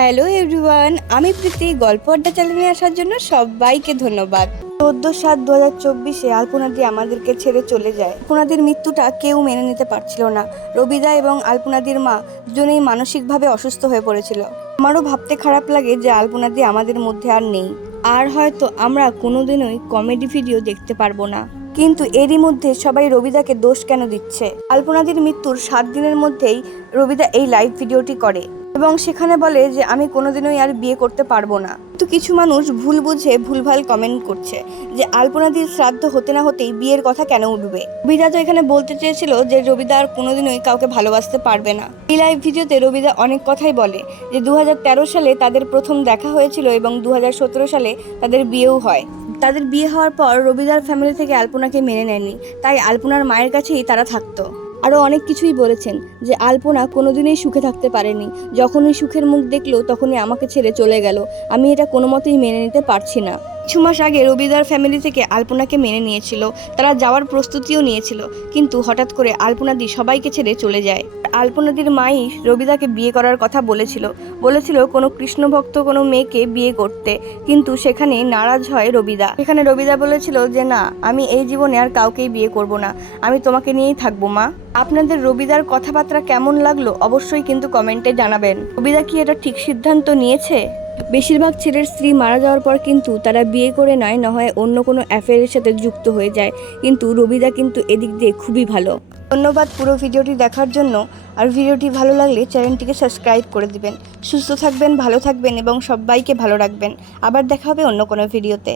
Hello everyone, আমি প্রীতি। গল্প আড্ডা চ্যানেলে আসার জন্য সবাইকে ধন্যবাদ। 14/7/2024 আলপনাদি আমাদেরকে ছেড়ে চলে যায়। আলপনাদির মৃত্যুটা কেউ মেনে নিতে পারছিল না। রবিদা এবং আলপনাদির মা দুজনেই মানসিকভাবে অসুস্থ হয়ে পড়েছিল। আমারও ভাবতে খারাপ লাগে যে আলপনাদি আমাদের মধ্যে আর নেই, আর হয়তো আমরা কোনোদিনই কমেডি ভিডিও দেখতে পারবো না। কিন্তু এরই মধ্যে সবাই রবিদাকে দোষ কেন দিচ্ছে? আলপনাদির মৃত্যুর 7 দিনের মধ্যেই রবিদা এই লাইভ ভিডিওটি করে এবং সেখানে বলে যে আমি কোনোদিনই আর বিয়ে করতে পারবো না। তো কিছু মানুষ ভুল বুঝে ভুলভাল কমেন্ট করছে যে আলপনাদির শ্রাদ্ধ হতে না হতেই বিয়ের কথা কেন উঠবে। রবিদা তো এখানে বলতে চেয়েছিল যে রবিদা আর কোনোদিনই কাউকে ভালোবাসতে পারবে না। এই লাইভ ভিডিওতে রবিদা অনেক কথাই বলে যে 2013 সালে তাদের প্রথম দেখা হয়েছিল এবং 2017 সালে তাদের বিয়েও হয়। তাদের বিয়ে হওয়ার পর রবিদার ফ্যামিলি থেকে আলপনাকে মেনে নেয়নি, তাই আলপনার মায়ের কাছেই তারা থাকতো। আরও অনেক কিছুই বলেছেন যে আলপনা কোনোদিনই সুখে থাকতে পারেনি। যখনই সুখের মুখ দেখলো তখনই আমাকে ছেড়ে চলে গেল। আমি এটা কোনো মতেই মেনে নিতে পারছি না। কিছু মাস আগে রবিদার ফ্যামিলি থেকে আলপনাকে মেনে নিয়েছিল, তারা যাওয়ার প্রস্তুতিও নিয়েছিল, কিন্তু হঠাৎ করে আলপনাদি সবাইকে ছেড়ে চলে যায়। আলপনাদির মাই রবিদাকে বিয়ে করার কথা বলেছিল কোনো কৃষ্ণভক্ত কোনো মেয়েকে বিয়ে করতে, কিন্তু সেখানে নারাজ হয় রবিদা। এখানে রবিদা বলেছিল যে না, আমি এই জীবনে আর কাউকেই বিয়ে করব না, আমি তোমাকে নিয়েই থাকবো মা। আপনাদের রবিদার কথাবার্তা কেমন লাগলো অবশ্যই কিন্তু কমেন্টে জানাবেন। রবিদা কি এটা ঠিক সিদ্ধান্ত নিয়েছে? বেশিরভাগ ছেলের স্ত্রী মারা যাওয়ার পর কিন্তু তারা বিয়ে করে নয় অন্য কোনো অ্যাফেয়ারের সাথে যুক্ত হয়ে যায়, কিন্তু রবিদা কিন্তু এদিক দিয়ে খুবই ভালো। ধন্যবাদ পুরো ভিডিওটি দেখার জন্য। আর ভিডিওটি ভালো লাগলে চ্যানেলটিকে সাবস্ক্রাইব করে দিবেন। সুস্থ থাকবেন, ভালো থাকবেন এবং সবাইকে ভালো রাখবেন। আবার দেখা হবে অন্য কোনো ভিডিওতে।